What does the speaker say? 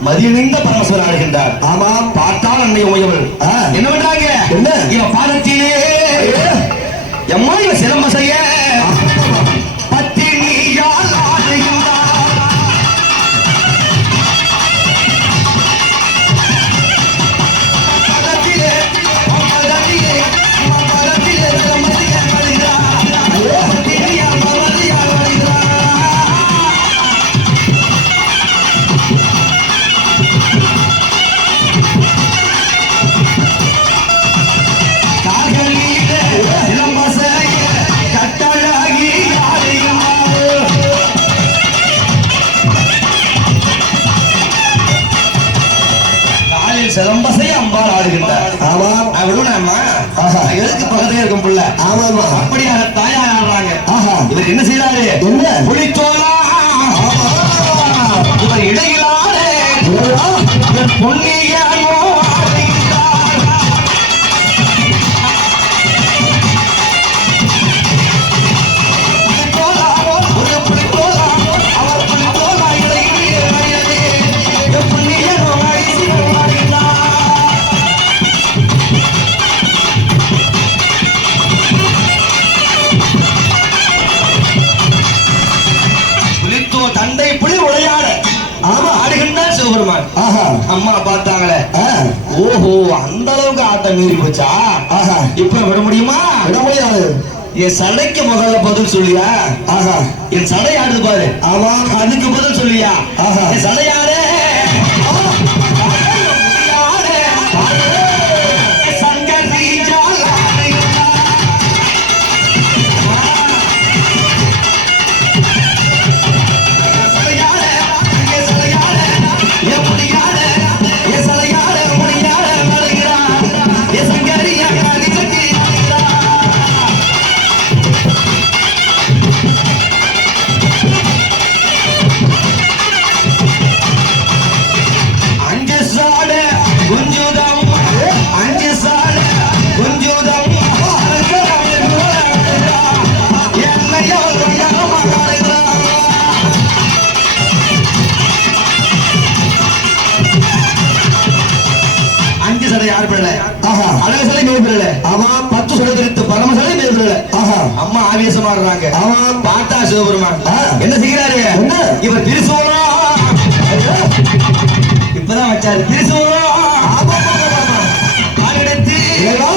மதியணிந்த பரமசிவன் ஆடுகின்றார் ஆமா பார்த்தால் அன்னை உமையவள். என்ன பண்றாங்க என்ன? இவன் பாதத்திலே எம்மா இவன் சிலம்ப இருக்கும் புள்ள. ஆமாமா அப்படியாக தாயார் ஆடுறாங்க ஆஹா. இவர் என்ன செய்யறாரு என்ன? புலித்தோலா. இவர் இடையிலாரு. பொன்னியானோ அம்மா பார்த்தாங்களே. ஓஹோ அந்த அளவுக்கு ஆட்டம் மீறி போச்சா? இப்ப விட முடியுமா? விட முடியாது. என் சடைக்கு முதல்ல பதில் சொல்லியா? ஆஹா. என் சடை ஆடுது பாரு. ஆமா. அதுக்கு பதில் சொல்லியா? ஆஹா. என் சடையாடு சங்கரி யார் பிள்ளை? ஆஹா. அழகு சடை மேல் பிள்ளை. ஆமா. பத்து சடை திருத்து பரம சடை மேல் பிள்ளை. ஆஹா. அம்மா ஆவேசமா இருக்காங்க. ஆமா. பார்த்தா சிவபெருமான். ஆ. என்ன செய்கிறாரு? என்ன? இவர் திருசூலா இப்பதான் வச்சாரு. திருசூலா காலெடுத்து இல்லையா?